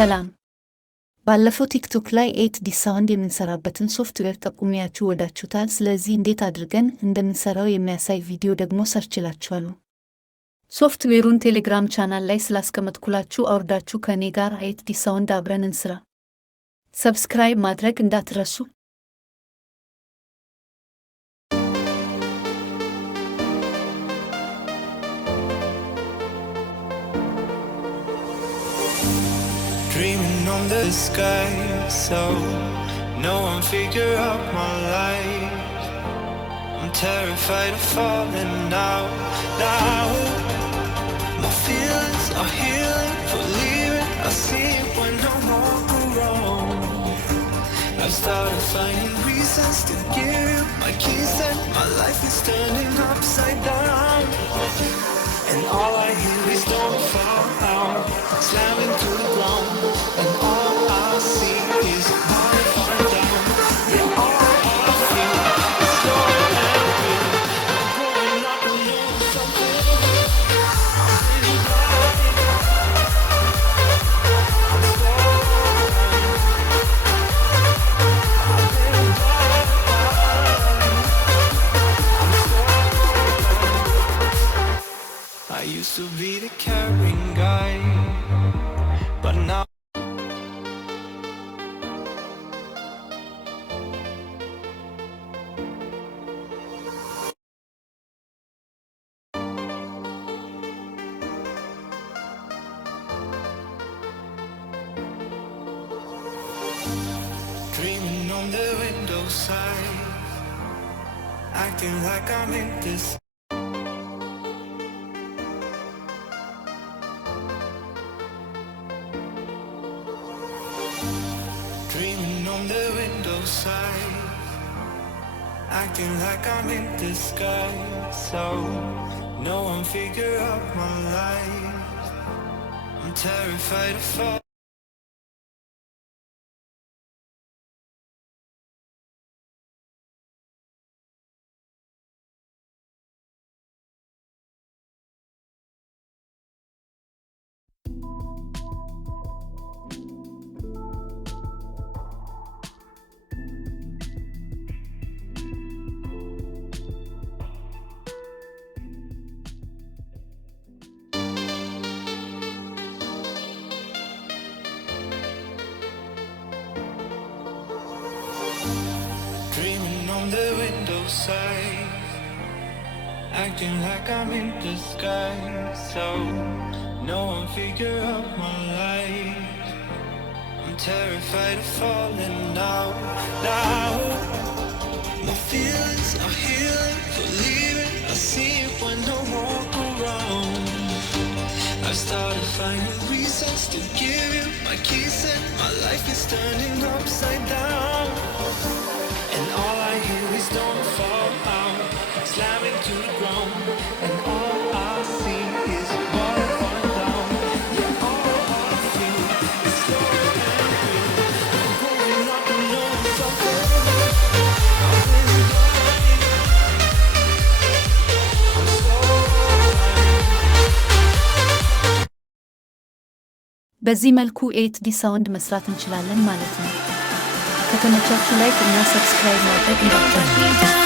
ሰላም። ባለፈው ቲክቶክ ላይ ሳውንድ የምንሰራበትን ሶፍትዌር ጠቁሚያችሁ ወዳችሁታል። ስለዚህ እንዴት አድርገን እንደምንሰራው የሚያሳይ ቪዲዮ ደግሞ ሰርችላችኋለሁ። ሶፍትዌሩን ቴሌግራም ቻናል ላይ ስላስቀመጥኩላችሁ አውርዳችሁ ከኔ ጋር ሳውንድ አብረን እንስራ። ሰብስክራይብ ማድረግ እንዳትረሱ። Dreaming on the sky, so no one figure out my life. I'm terrified of falling now. My feelings are healing, believing I see it when I walk around. I've started finding reasons to give you my keys, and my life is turning upside down. And all I hear is don't fall out, slamming to the ground. And all I see is how I fall down. Yeah, all I feel is joy and fear. I'm growing up and knowing something. I'm really blind. I'm so blind. I've been blind. I'm so blind. I used to be the caring guy, but now dreaming on the window side, acting like I'm in this. Dreaming on the window side, acting like I'm in disguise. So no one figure out my life. I'm terrified of fall. Dreaming on the window side, acting like I'm in disguise. So no one figure out my life. I'm terrified of falling now. My feelings are healing, believing I see it when I walk around. I've started finding reasons to give you my keys, and my life is turning upside down. And all I hear is don't fall out, slamming to the ground. And all I see is water falling down. Yeah, all I feel is joy and fear. I'm growing up and knowing something. I've been blind. I'm so blind. በዚህ መልኩ ሳውንድ መስራት እንችላለን ማለት ነው። ከተመቻችሁ ላይክ እና ሰብስክራይብ ማድረግ እንዳትረሱ።